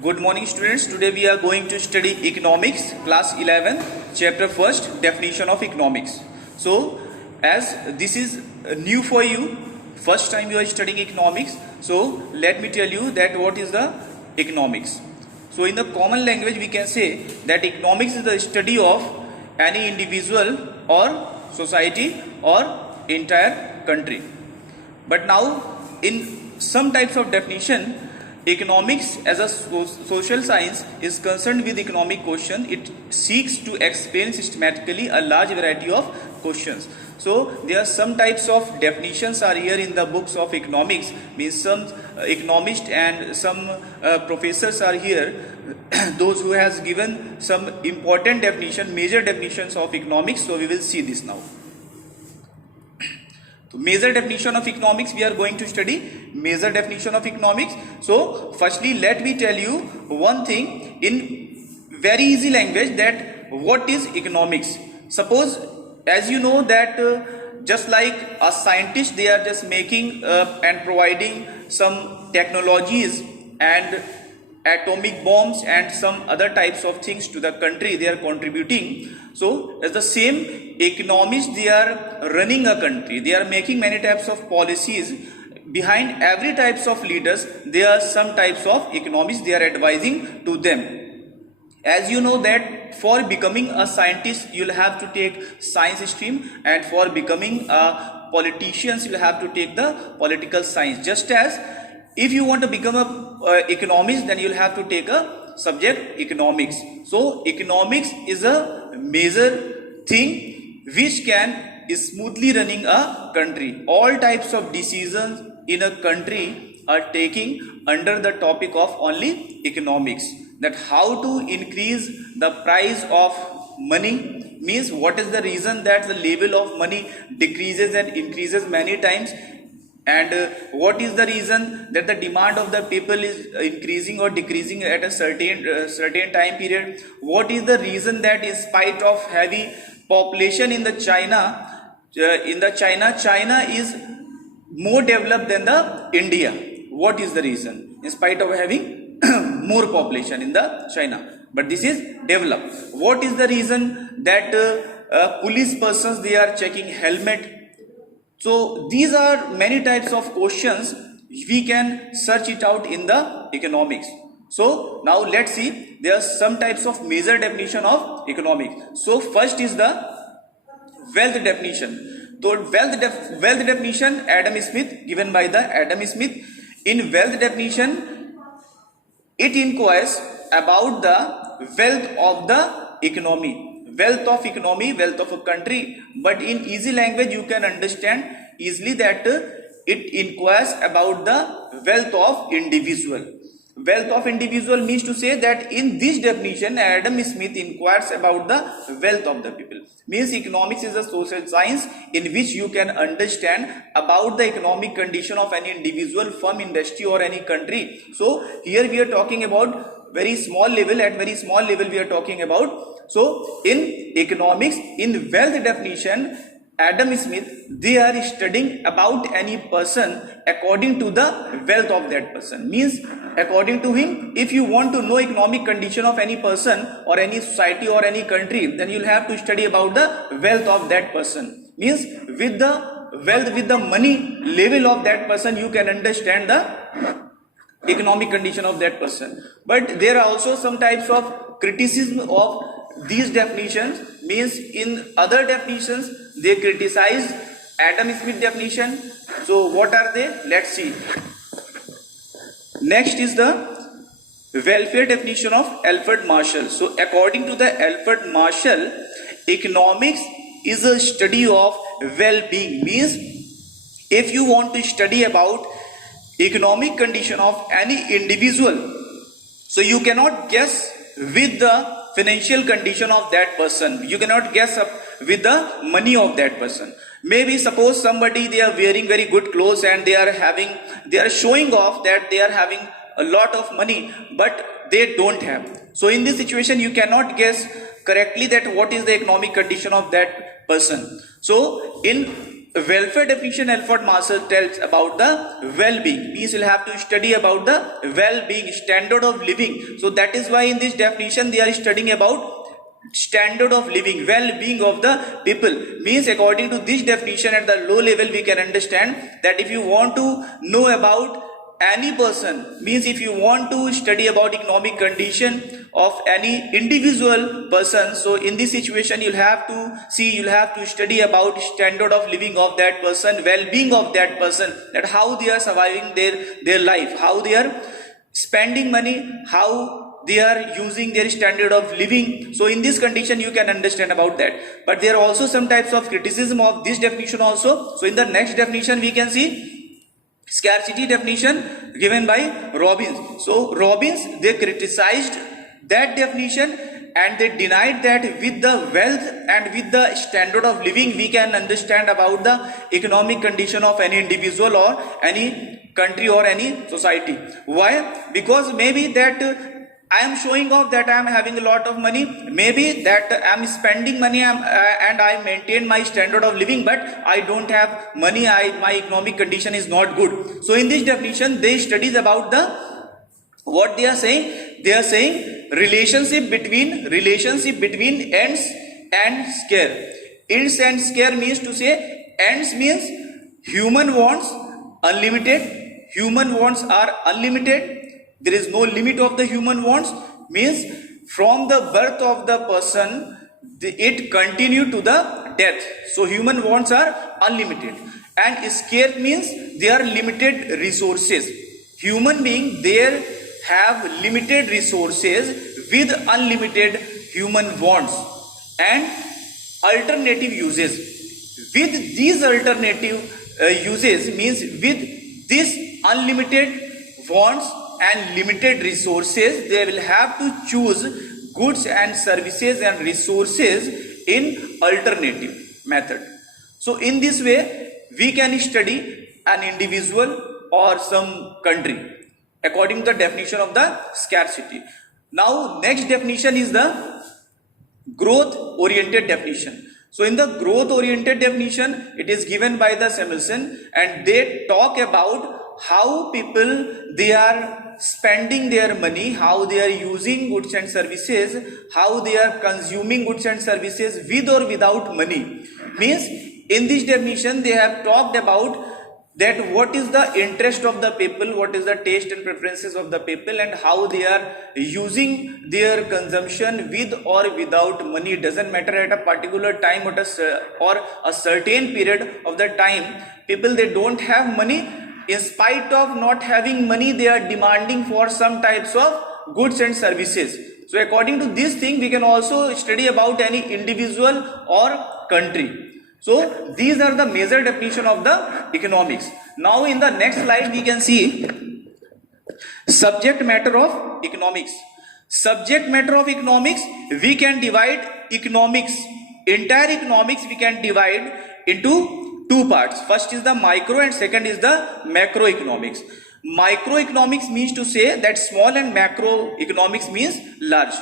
Good morning students. Today we are going to study economics, class 11, chapter 1st, definition of economics. So as this is new for you, first time you are studying economics, so let me tell you that what is the economics. So in the common language we can say that economics is the study of any individual or society or entire country. But now in some types of definition, economics as a social science is concerned with economic question. It seeks to explain systematically a large variety of questions. So there are some types of definitions are here in the books of economics, means some economists and some professors are here those who has given some important definition, major definitions of economics. So we will see this now. So major definition of economics we are going to study, major definition of economics. So firstly let me tell you one thing in very easy language, that what is economics. Suppose as you know that just like a scientist, they are just making and providing some technologies and atomic bombs and some other types of things to the country, they are contributing. So as the same economists, they are running a country, they are making many types of policies. Behind every types of leaders there are some types of economists, they are advising to them. As you know that for becoming a scientist you will have to take science stream, and for becoming a politician you will have to take the political science. Just as if you want to become a economist, then you will have to take a subject economics. So economics is a major thing which can smoothly running a country. All types of decisions in a country are taking under the topic of only economics. That how to increase the price of money, means what is the reason that the level of money decreases and increases many times, and what is the reason that the demand of the people is increasing or decreasing at a certain time period. What is the reason that in spite of heavy population in the China is more developed than the India. What is the reason? In spite of having more population in the China, but this is developed. What is the reason that police persons, they are checking helmet? So these are many types of questions, we can search it out in the economics. So now let's see, there are some types of major definition of economics. So first is the wealth definition. So wealth definition, Adam Smith, given by the Adam Smith. In wealth definition, it inquires about the wealth of the economy. Wealth of economy, wealth of a country, but in easy language you can understand easily that it inquires about the wealth of individual. Wealth of individual means to say that in this definition Adam Smith inquires about the wealth of the people. Means economics is a social science in which you can understand about the economic condition of any individual, firm, industry or any country. So here we are talking about very small level, at very small level we are talking about. So in economics, in wealth definition, Adam Smith, they are studying about any person according to the wealth of that person. Means according to him, if you want to know economic condition of any person or any society or any country, then you'll have to study about the wealth of that person. Means with the wealth, with the money level of that person, you can understand the economic condition of that person. But there are also some types of criticism of these definitions. Means in other definitions they criticize Adam Smith definition. So what are they? Let's see. Next is the welfare definition of Alfred Marshall. So according to the Alfred Marshall, economics is a study of well-being. Means if you want to study about economic condition of any individual, so you cannot guess with the financial condition of that person, you cannot guess up with the money of that person. Maybe suppose somebody, they are wearing very good clothes and they are showing off that they are having a lot of money, but they don't have. So in this situation you cannot guess correctly that what is the economic condition of that person. So in welfare definition, Alfred Marshall tells about the well-being. Means you'll have to study about the well-being, standard of living. So that is why in this definition they are studying about standard of living, well-being of the people. Means according to this definition at the low level we can understand that if you want to know about any person, means if you want to study about economic condition of any individual person, so in this situation you'll have to study about standard of living of that person, well-being of that person, that how they are surviving their life, how they are spending money, how they are using their standard of living. So in this condition you can understand about that. But there are also some types of criticism of this definition also. So in the next definition we can see scarcity definition given by Robbins. So Robbins, they criticized that definition and they denied that with the wealth and with the standard of living we can understand about the economic condition of any individual or any country or any society. Why? Because maybe that I am showing off that I am having a lot of money, maybe that I am spending money and I maintain my standard of living, but I don't have money, my economic condition is not good. So in this definition they studies about what they are saying. They are saying relationship between ends and scare. Ends and scare means to say, ends means human wants unlimited, human wants are unlimited. There is no limit of the human wants, means from the birth of the person it continue to the death. So human wants are unlimited. And scare means they are limited resources. Human being, they have limited resources with unlimited human wants and alternative uses. With these alternative uses, means with this unlimited wants and limited resources, they will have to choose goods and services and resources in alternative method. So in this way we can study an individual or some country according to the definition of the scarcity. Now next definition is the growth oriented definition. So in the growth oriented definition it is given by the Samuelson and they talk about how people they are spending their money, how they are using goods and services, how they are consuming goods and services with or without money. Means in this definition they have talked about that what is the interest of the people, what is the taste and preferences of the people, and how they are using their consumption with or without money. It doesn't matter at a particular time or a certain period of the time people they don't have money. In spite of not having money, they are demanding for some types of goods and services. So according to this thing, we can also study about any individual or country. So these are the major definition of the economics. Now in the next slide, we can see subject matter of economics. Subject matter of economics, we can divide economics, entire economics we can divide into two parts. First is the micro and second is the macroeconomics. Microeconomics means to say that small and macroeconomics means large.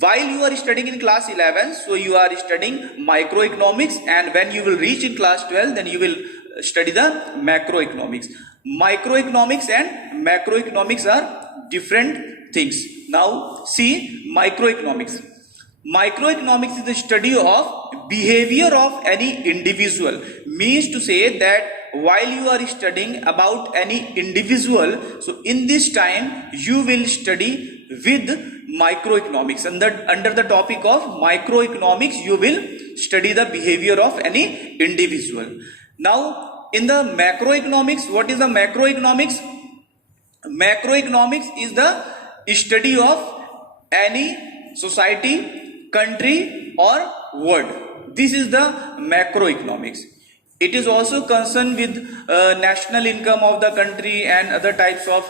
While you are studying in class 11, so you are studying microeconomics, and when you will reach in class 12, then you will study the macroeconomics. Microeconomics and macroeconomics are different things. Now see microeconomics. Microeconomics is the study of behavior of any individual. Means to say that while you are studying about any individual, so in this time you will study with microeconomics. Under the topic of microeconomics you will study the behavior of any individual. Now in the macroeconomics, what is the macroeconomics? Macroeconomics is the study of any society, country or world. This is the macroeconomics. It is also concerned with national income of the country and other types of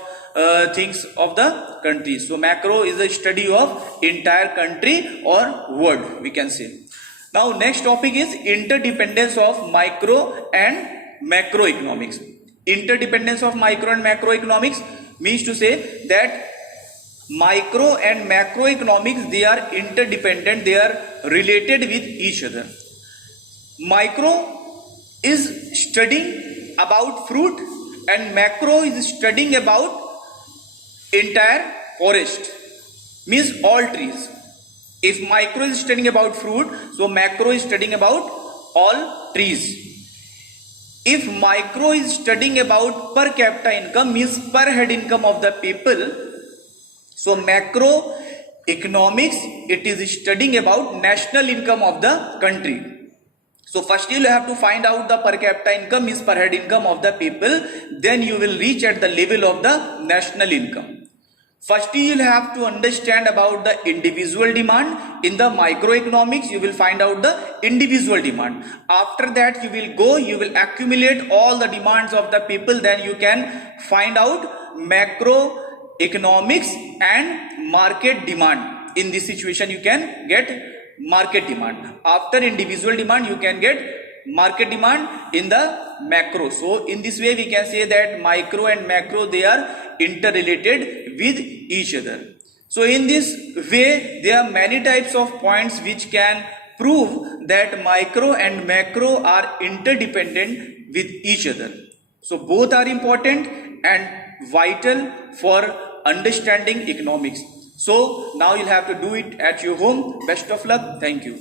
things of the country. So macro is the study of entire country or world, we can say. Now next topic is interdependence of micro and macroeconomics. Interdependence of micro and macroeconomics means to say that micro and macroeconomics, they are interdependent, they are related with each other. Micro is studying about fruit and macro is studying about entire forest, means all trees. If micro is studying about fruit, so macro is studying about all trees. If micro is studying about per capita income, means per head income of the people, so macro economics, it is studying about national income of the country. So first you will have to find out the per capita income, means per head income of the people, then you will reach at the level of the national income. First you will have to understand about the individual demand. In the microeconomics you will find out the individual demand. After that you will accumulate all the demands of the people, then you can find out macroeconomics and market demand. In this situation you can get market demand. After individual demand you can get market demand in the macro. So in this way we can say that micro and macro, they are interrelated with each other. So in this way there are many types of points which can prove that micro and macro are interdependent with each other. So both are important and vital for understanding economics. So now you'll have to do it at your home. Best of luck. Thank you.